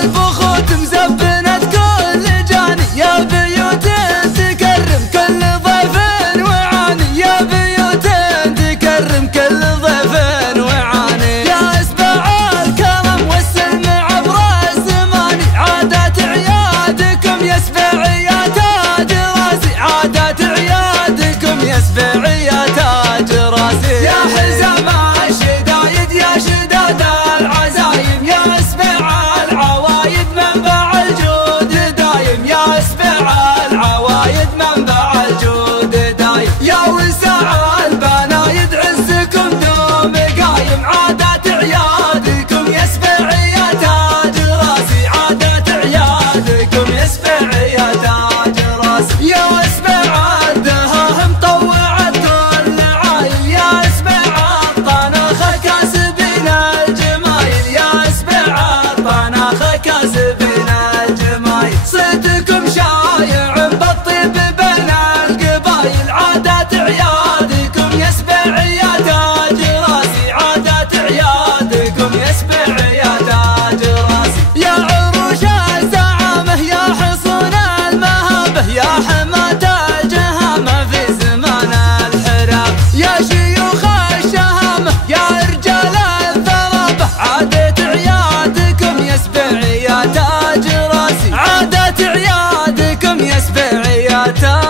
البخوت مزبنة كل جاني، يا بيوت تكرم كل ضيف وعاني، يا بيوت تكرم كل ضيف وعاني. يا اسبع الكرم والسلم عبر الزمان، عادات عيادكم يسبع يا تاج راسي، عادات عيادكم يسبع يا تاج راسي. يا حزام الشدايد يا شداد العزايم، يا اسبع العوايد منبع الجود دايم، يا اسبع العوايد منبع الجود دايم. يا وسع البنايد عزكم دوم قايم، عادات عيادكم يسبع يا تاج راسي، عادات عيادكم يسبع يا تاج راسي. يا اسبع الدهاهم طوعت كل عايل، يا اسبع الطناخ كاسبين الجمايل، يا اسبع الطناخ كاسبين الجمايل. صيتكم شايع بالطيب بين القبايل، عادات عيادكم يسبع يا تاج راسي، عادات عيادكم يسبع يا تاج راسي. يا عروش الزعامة يا حصون المهابة، يا حماة الجهامة في زمان الحراب، يا شيوخ الشهامة يا رجال الثرابة، عادات عيادكم يسبع يا تاج راسي، عادات عيادكم يسبع يا تاج